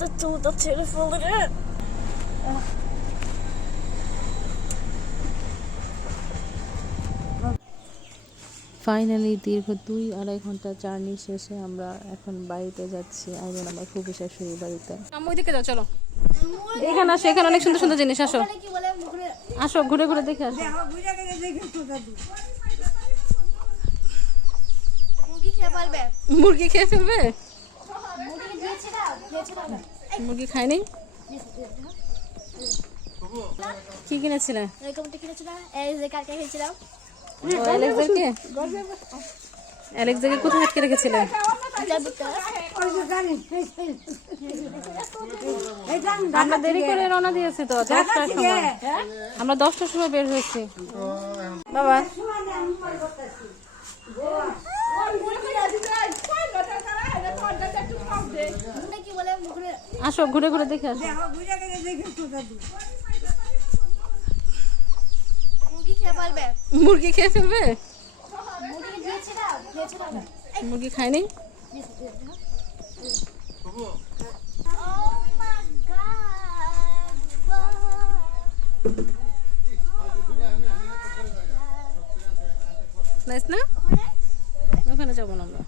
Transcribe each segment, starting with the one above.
the two the telephone in. Finally দীর্ঘ 2-2.5 ঘন্টা journey শেষে আমরা এখন বাড়িতে যাচ্ছি। আইজন আমার খুবই শাশুড়ি বাড়িতে। আম্মু ওইদিকে যাও, চলো এখানে আসো, এখানে অনেক সুন্দর সুন্দর জিনিস। আসো আসো, ঘুরে ঘুরে দেখে আসো। মুরগি খেয়ে ফেলবে? মুরগি খায়নি? কি কিনেছিলে? অ্যালেক্সাকে কোথায় আটকে রেখেছিলে? আমরা দেরি করে রওনা দিয়েছি তো, 10টার সময়। আমরা 10টার সময় বের হয়েছি। বাবা আসো, ঘুরে ঘুরে দেখে আসো। মুরগি খেয়ে ফেলবে? মুরগি খায়নি? নাইস না? ওখানে যাবো না আমরা।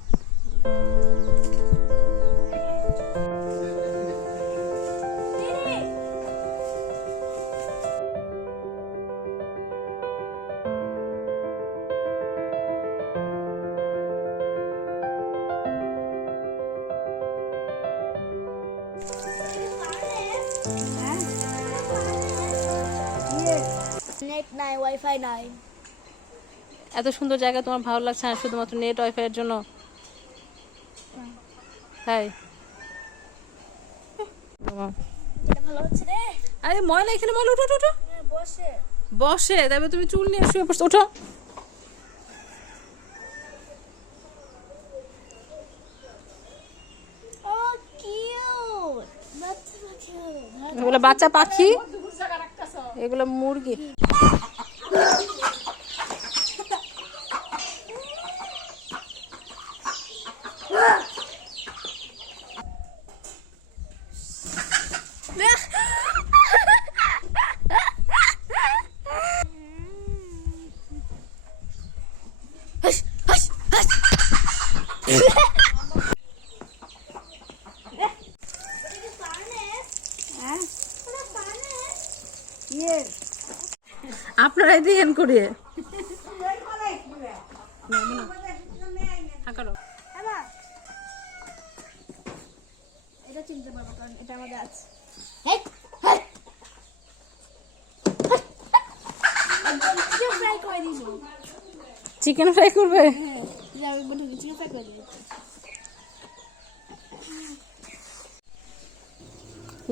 নেট নাই, ওয়াইফাই নাই। এত সুন্দর জায়গা তোমার ভালো লাগছে না শুধুমাত্র নেট ওয়াইফাই এর জন্য? তাই এটা ভালো হচ্ছে রে। আরে ময়লা এখানে, ময়লা উঠো উঠো। বসে বসে তারপরে তুমি চুল নিয়ে শুয়ে পড়ছো, ওঠো। ও কিউট বাচ্চা পাখি। এগুলো বাচ্চা পাখি, এগুলো মুরগি। আপনারাই দিয়েন করে এটা চিনতে পারবো কারণ এটা আমাদের আছে। চিকেন ফ্রাই করবে?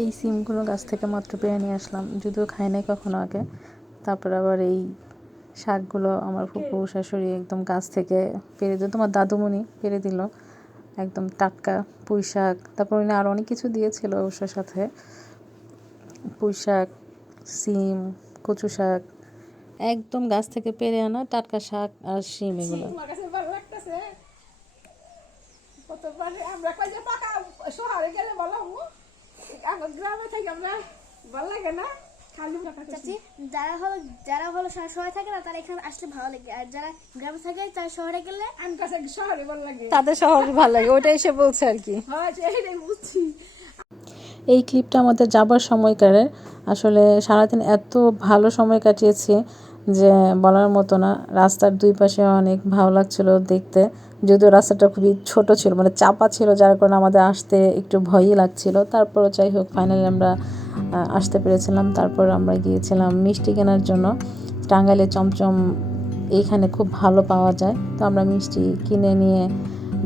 এই সিমগুলো গাছ থেকে মাত্র পেরে নিয়ে আসলাম, যদিও খাই নাই কখনো আগে। তারপর আবার এই শাকগুলো আমার ফুপু শাশুড়ি একদম গাছ থেকে পেরে দিল, তোমার দাদুমণি পেরে দিল, একদম টাটকা পুঁই শাক। তারপর উনি আরও অনেক কিছু দিয়েছিল অবশ্য সাথে, পুঁই শাক, সিম, কচু শাক, একদম গাছ থেকে পেরে আনা টাটকা শাক আর সিম এগুলো। আমরা কই যে পাকা শহরে গেলে বলো গ্রামে থেকে আমরা ভালো লাগে না খালি চাচি, যারা হলো শহরে থাকে না তারা এখানে আসলে ভালো লাগে, আর যারা গ্রামে থাকে তারা শহরে গেলে আমার কাছে শহরে ভালো লাগে। তাদের শহর ভালো লাগে, ওটাই সে বলছে আর কি। হ্যাঁ সেটাই বুঝছি। এই ক্লিপটা আমাদের যাবার সময়কারের। আসলে সারাদিন এত ভালো সময় কাটিয়েছি যে বলার মতো না। রাস্তার দুই পাশে অনেক ভালো লাগছিল দেখতে, যদিও রাস্তাটা খুবই ছোট ছিল, মানে চাপা ছিল, যার কারণে আমাদের আসতে একটু ভয়ই লাগছিল। তারপরও যাই হোক ফাইনালি আমরা আসতে পেরেছিলাম। তারপর আমরা গিয়েছিলাম মিষ্টি কেনার জন্য। টাঙ্গাইলে চমচম এইখানে খুব ভালো পাওয়া যায়, তো আমরা মিষ্টি কিনে নিয়ে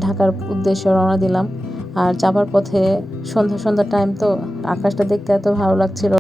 ঢাকার উদ্দেশ্যে রওনা দিলাম। আর যাবার পথে সন্ধ্যা টাইম, তো আকাশটা দেখতে এত ভালো লাগছিল।